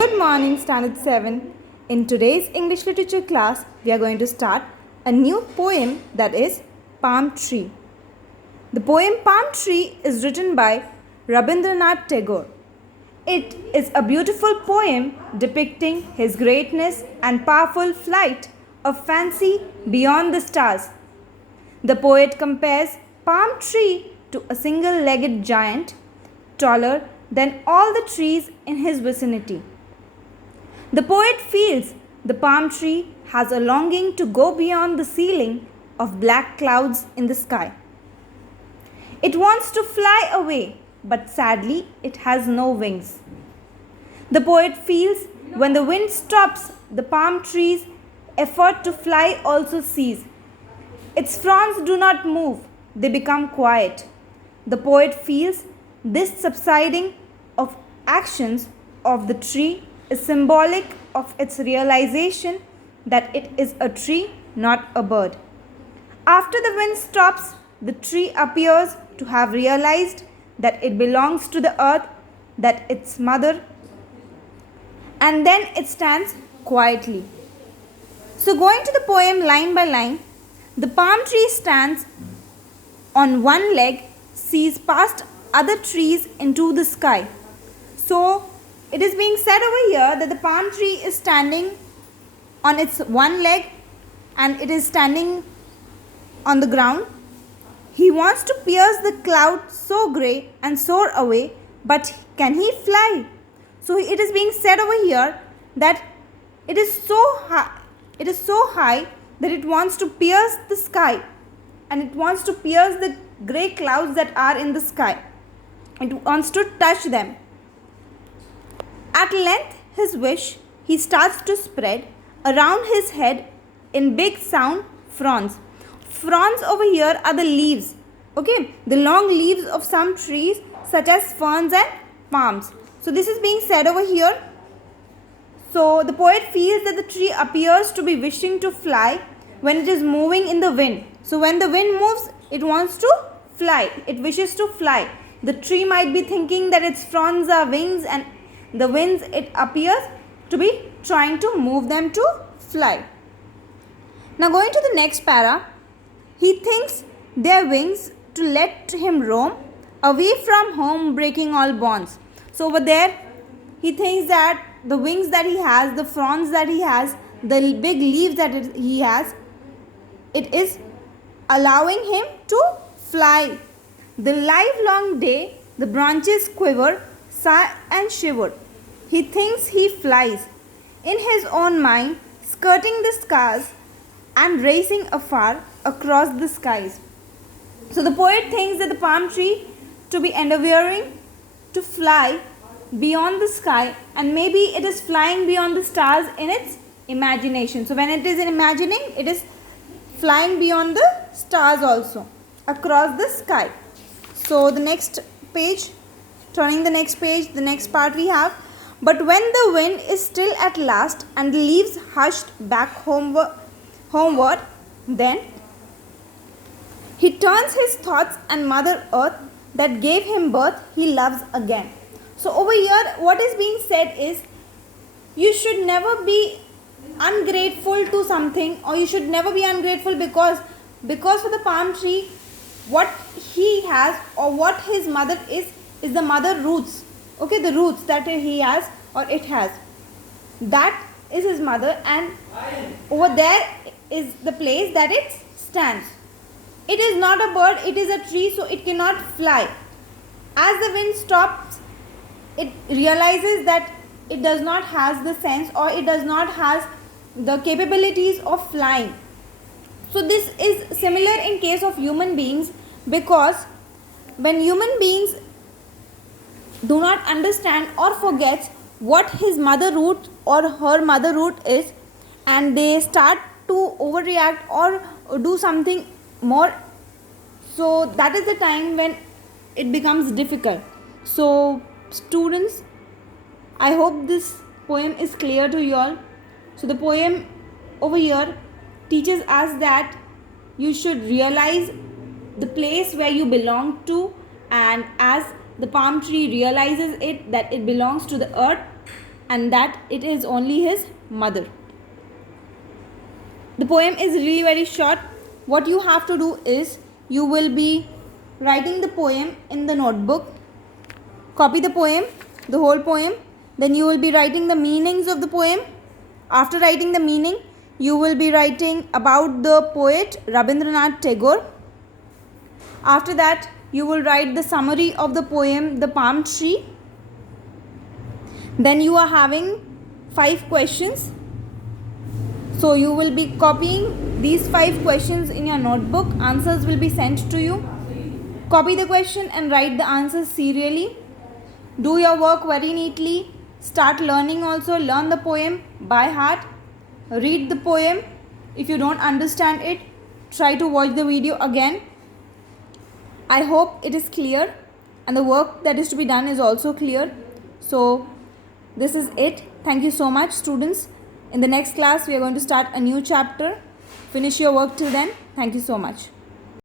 Good morning, Standard 7. In today's English literature class, we are going to start a new poem, that is Palm Tree. The poem Palm Tree is written by Rabindranath Tagore. It is a beautiful poem depicting his greatness and powerful flight of fancy beyond the stars. The poet compares Palm Tree to a single-legged giant, taller than all the trees in his vicinity. The poet feels the palm tree has a longing to go beyond the ceiling of black clouds in the sky. It wants to fly away, but sadly it has no wings. The poet feels when the wind stops, the palm tree's effort to fly also ceases. Its fronds do not move, they become quiet. The poet feels this subsiding of actions of the tree is symbolic of its realization that it is a tree, not a bird. After the wind stops, the tree appears to have realized that it belongs to the earth, that its mother, and then it stands quietly. So, going to the poem line by line, the palm tree stands on one leg, sees past other trees into the sky. So, it is being said over here that the palm tree is standing on its one leg and it is standing on the ground. He wants to pierce the cloud so grey and soar away, but can he fly? So it is being said over here that it is so high that it wants to pierce the sky and it wants to pierce the grey clouds that are in the sky. It wants to touch them. At length, his wish, he starts to spread around his head in big sound fronds. Fronds over here are the leaves, okay, the long leaves of some trees such as ferns and palms. So this is being said over here. So the poet feels that the tree appears to be wishing to fly when it is moving in the wind. So when the wind moves, it wants to fly, it wishes to fly. The tree might be thinking that its fronds are wings, and the winds, it appears to be trying to move them to fly. Now going to the next para, he thinks their wings to let him roam away from home, breaking all bonds. So over there, he thinks that the wings that he has, the fronds that he has, the big leaves that he has, it is allowing him to fly. The livelong day, the branches quiver, sigh and shiver. He thinks he flies in his own mind, skirting the skies and racing afar across the skies. So the poet thinks that the palm tree to be endeavoring to fly beyond the sky, and maybe it is flying beyond the stars in its imagination. So when it is in imagining, it is flying beyond the stars also across the sky. So the next page, turning the next page, the next part we have. But when the wind is still at last and the leaves hushed back homeward, then he turns his thoughts and Mother Earth that gave him birth he loves again. So over here what is being said is, you should never be ungrateful to something, or you should never be ungrateful because for the palm tree, what he has or what his mother is the mother roots. Okay, the roots that he has or it has, that is his mother, and over there is the place that it stands. It is not a bird, it is a tree, so it cannot fly. As the wind stops, it realizes that it does not have the sense, or it does not have the capabilities of flying. So this is similar in case of human beings, because when human beings do not understand or forgets what his mother root or her mother root is, and they start to overreact or do something more, so that is the time when it becomes difficult. So students, I hope this poem is clear to you all. So the poem over here teaches us that you should realize the place where you belong to, and as the palm tree realizes it that it belongs to the earth, and that it is only his mother. The poem is really very short. What you have to do is you will be writing the poem in the notebook. Copy the poem, the whole poem. Then you will be writing the meanings of the poem. After writing the meaning, you will be writing about the poet Rabindranath Tagore. After that, you will write the summary of the poem, The Palm Tree. Then you are having 5 questions. So you will be copying these 5 questions in your notebook. Answers will be sent to you. Copy the question and write the answers serially. Do your work very neatly. Start learning also. Learn the poem by heart. Read the poem. If you don't understand it, try to watch the video again. I hope it is clear and the work that is to be done is also clear. So this is it. Thank you so much, students. In the next class, we are going to start a new chapter. Finish your work till then. Thank you so much.